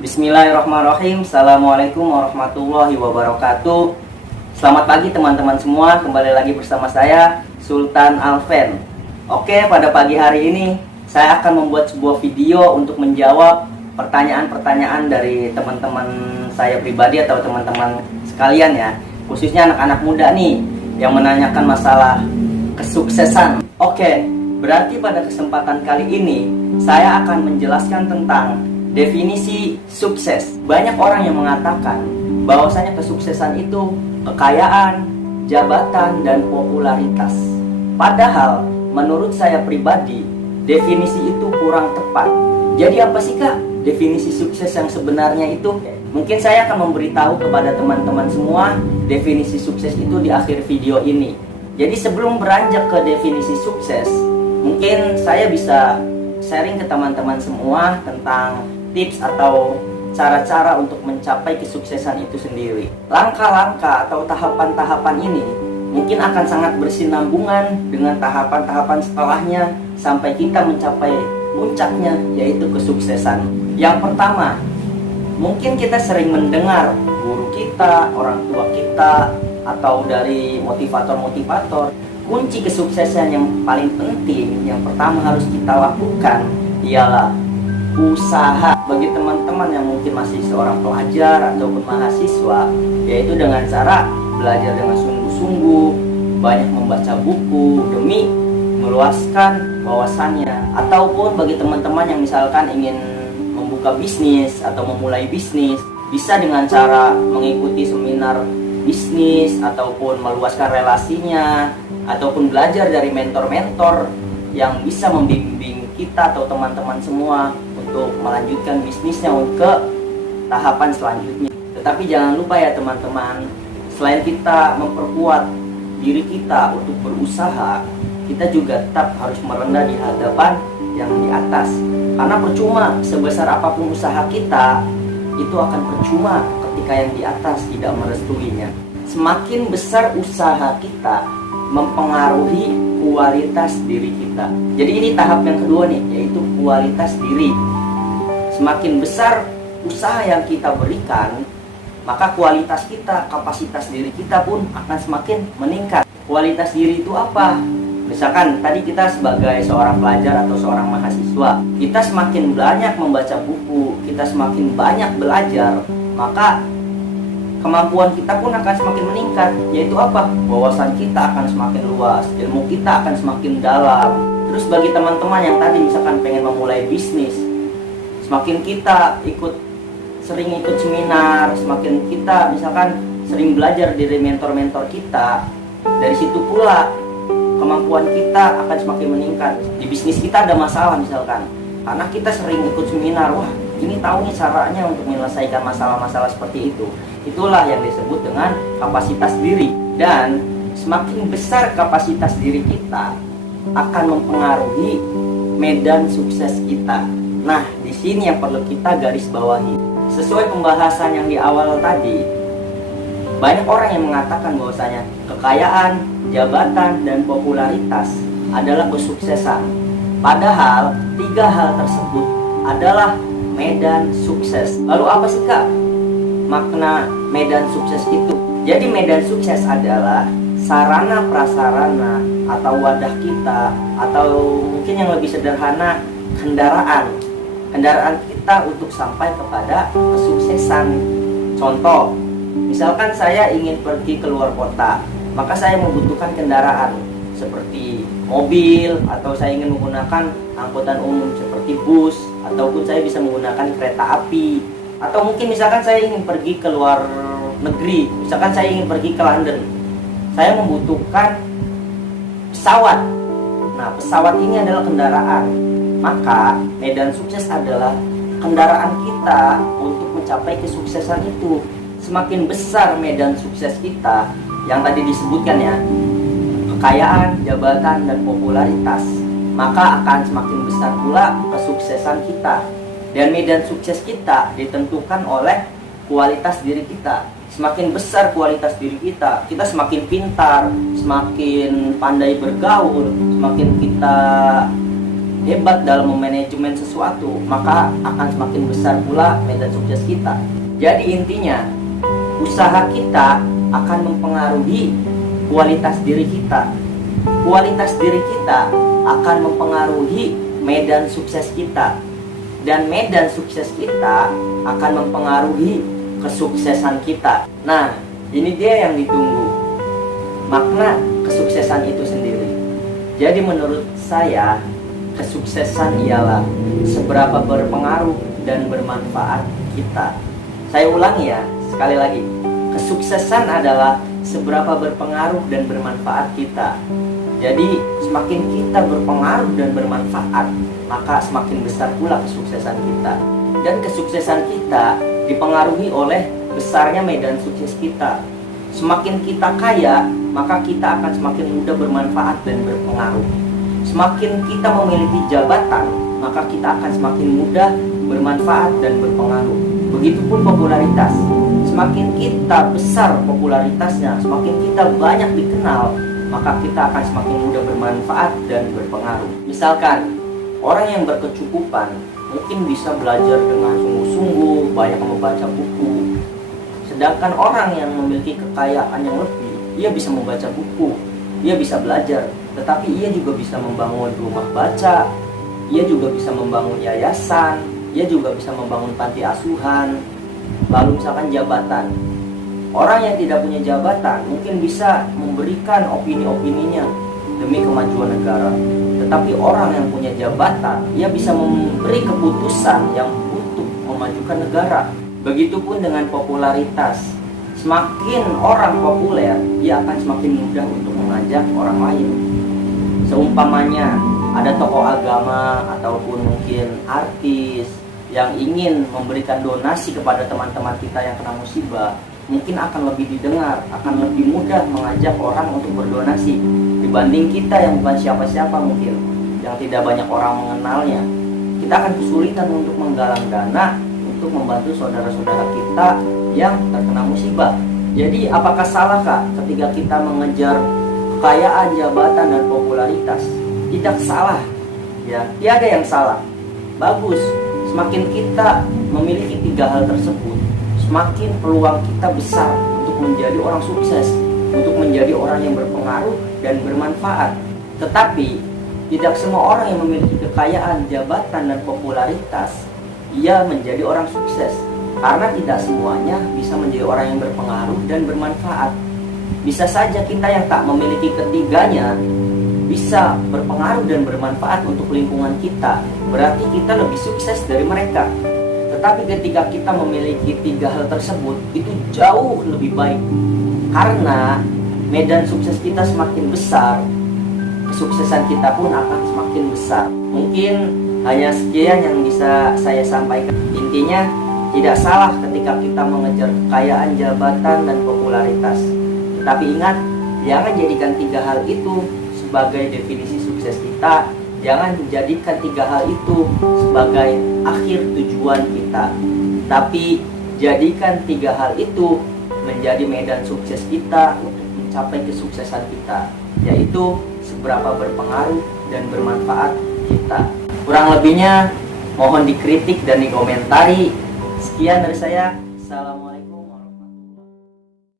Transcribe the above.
Bismillahirrahmanirrahim. Assalamualaikum warahmatullahi wabarakatuh. Selamat pagi teman-teman semua. Kembali lagi bersama saya Sultan Alven. Oke, pada pagi hari ini saya akan membuat sebuah video untuk menjawab pertanyaan-pertanyaan dari teman-teman saya pribadi atau teman-teman sekalian ya. Khususnya anak-anak muda nih yang menanyakan masalah kesuksesan. Oke, berarti pada kesempatan kali ini saya akan menjelaskan tentang definisi sukses. Banyak orang yang mengatakan bahwasanya kesuksesan itu kekayaan, jabatan, dan popularitas. Padahal menurut saya pribadi, definisi itu kurang tepat. Jadi apa sih Kak definisi sukses yang sebenarnya itu? Mungkin saya akan memberitahu kepada teman-teman semua definisi sukses itu di akhir video ini. Jadi sebelum beranjak ke definisi sukses, mungkin saya bisa sharing ke teman-teman semua tentang tips atau cara-cara untuk mencapai kesuksesan itu sendiri. Langkah-langkah atau tahapan-tahapan ini mungkin akan sangat bersinambungan dengan tahapan-tahapan setelahnya sampai kita mencapai puncaknya, yaitu kesuksesan. Yang pertama, mungkin kita sering mendengar guru kita, orang tua kita, atau dari motivator-motivator, kunci kesuksesan yang paling penting, yang pertama harus kita lakukan ialah usaha. Bagi teman-teman yang mungkin masih seorang pelajar ataupun mahasiswa, yaitu dengan cara belajar dengan sungguh-sungguh, banyak membaca buku demi meluaskan wawasannya. Ataupun bagi teman-teman yang misalkan ingin membuka bisnis atau memulai bisnis, bisa dengan cara mengikuti seminar bisnis ataupun meluaskan relasinya, ataupun belajar dari mentor-mentor yang bisa membimbing kita atau teman-teman semua untuk melanjutkan bisnisnya ke tahapan selanjutnya. Tetapi jangan lupa ya teman-teman, selain kita memperkuat diri kita untuk berusaha, kita juga tetap harus merendah di hadapan yang di atas. Karena percuma sebesar apapun usaha kita, itu akan percuma ketika yang di atas tidak merestuinya. Semakin besar usaha kita mempengaruhi kualitas diri kita. Jadi ini tahap yang kedua nih, yaitu kualitas diri. Semakin besar usaha yang kita berikan, maka kualitas kita, kapasitas diri kita pun akan semakin meningkat. Kualitas diri itu apa? Misalkan tadi kita sebagai seorang pelajar atau seorang mahasiswa, kita semakin banyak membaca buku, kita semakin banyak belajar, maka kemampuan kita pun akan semakin meningkat. Yaitu apa? Wawasan kita akan semakin luas, ilmu kita akan semakin dalam. Terus bagi teman-teman yang tadi misalkan pengen memulai bisnis, semakin kita sering ikut seminar, semakin kita misalkan sering belajar dari mentor-mentor kita, dari situ pula kemampuan kita akan semakin meningkat. Di bisnis kita ada masalah misalkan, karena kita sering ikut seminar, wah ini tahu nih caranya untuk menyelesaikan masalah-masalah seperti itu. Itulah yang disebut dengan kapasitas diri. Dan semakin besar kapasitas diri kita akan mempengaruhi medan sukses kita. Nah, di sini yang perlu kita garis bawahi. Sesuai pembahasan yang di awal tadi, banyak orang yang mengatakan bahwasanya kekayaan, jabatan, dan popularitas adalah kesuksesan. Padahal tiga hal tersebut adalah medan sukses. Lalu apa sih Kak makna medan sukses itu? Jadi medan sukses adalah sarana prasarana atau wadah kita, atau mungkin yang lebih sederhana, kendaraan kita untuk sampai kepada kesuksesan. Contoh, misalkan saya ingin pergi ke luar kota, maka saya membutuhkan kendaraan seperti mobil, atau saya ingin menggunakan angkutan umum seperti bus, ataupun saya bisa menggunakan kereta api. Atau mungkin misalkan saya ingin pergi ke luar negeri, misalkan saya ingin pergi ke London, saya membutuhkan pesawat. Nah, pesawat ini adalah kendaraan. Maka medan sukses adalah kendaraan kita untuk mencapai kesuksesan itu. Semakin besar medan sukses kita yang tadi disebutkan ya, kekayaan, jabatan, dan popularitas, maka akan semakin besar pula kesuksesan kita. Dan medan sukses kita ditentukan oleh kualitas diri kita. Semakin besar kualitas diri kita, kita semakin pintar, semakin pandai bergaul, semakin kita hebat dalam memanajemen sesuatu, maka akan semakin besar pula medan sukses kita. Jadi intinya, usaha kita akan mempengaruhi kualitas diri kita. Kualitas diri kita akan mempengaruhi medan sukses kita. Dan medan sukses kita akan mempengaruhi kesuksesan kita. Nah, ini dia yang ditunggu, makna kesuksesan itu sendiri. Jadi menurut saya, kesuksesan ialah seberapa berpengaruh dan bermanfaat kita. Saya ulangi ya, sekali lagi. Kesuksesan adalah seberapa berpengaruh dan bermanfaat kita. Jadi semakin kita berpengaruh dan bermanfaat, maka semakin besar pula kesuksesan kita. Dan kesuksesan kita dipengaruhi oleh besarnya medan sukses kita. Semakin kita kaya, maka kita akan semakin mudah bermanfaat dan berpengaruh. Semakin kita memiliki jabatan, maka kita akan semakin mudah bermanfaat dan berpengaruh. Begitupun popularitas. Semakin kita besar popularitasnya, semakin kita banyak dikenal, maka kita akan semakin mudah bermanfaat dan berpengaruh. Misalkan, orang yang berkecukupan mungkin bisa belajar dengan sungguh-sungguh, banyak membaca buku. Sedangkan orang yang memiliki kekayaan yang lebih, ia bisa membaca buku, ia bisa belajar, tetapi ia juga bisa membangun rumah baca, ia juga bisa membangun yayasan, ia juga bisa membangun panti asuhan. Lalu misalkan jabatan, orang yang tidak punya jabatan mungkin bisa memberikan opini-opininya demi kemajuan negara. Tetapi orang yang punya jabatan, ia bisa memberi keputusan yang untuk memajukan negara. Begitupun dengan popularitas. Semakin orang populer, ia akan semakin mudah untuk mengajak orang lain. Seumpamanya ada tokoh agama ataupun mungkin artis yang ingin memberikan donasi kepada teman-teman kita yang kena musibah, mungkin akan lebih didengar, akan lebih mudah mengajak orang untuk berdonasi dibanding kita yang bukan siapa-siapa, mungkin yang tidak banyak orang mengenalnya. Kita akan kesulitan untuk menggalang dana untuk membantu saudara-saudara kita yang terkena musibah. Jadi apakah salah Kak ketika kita mengejar kekayaan, jabatan, dan popularitas? Tidak salah, ya, tiada yang salah. Bagus, semakin kita memiliki tiga hal tersebut, semakin peluang kita besar untuk menjadi orang sukses, untuk menjadi orang yang berpengaruh dan bermanfaat. Tetapi tidak semua orang yang memiliki kekayaan, jabatan, dan popularitas ia menjadi orang sukses, karena tidak semuanya bisa menjadi orang yang berpengaruh dan bermanfaat. Bisa saja kita yang tak memiliki ketiganya bisa berpengaruh dan bermanfaat untuk lingkungan kita, berarti kita lebih sukses dari mereka. Tetapi ketika kita memiliki tiga hal tersebut, itu jauh lebih baik, karena medan sukses kita semakin besar, kesuksesan kita pun akan semakin besar. Mungkin hanya sekian yang bisa saya sampaikan. Intinya, tidak salah ketika kita mengejar kekayaan, jabatan, dan popularitas. Tetapi ingat, jangan jadikan tiga hal itu sebagai definisi sukses kita. Jangan jadikan tiga hal itu sebagai akhir tujuan kita. Tapi jadikan tiga hal itu menjadi medan sukses kita untuk mencapai kesuksesan kita, yaitu seberapa berpengaruh dan bermanfaat kita. Kurang lebihnya mohon dikritik dan dikomentari. Sekian dari saya. Assalamualaikum.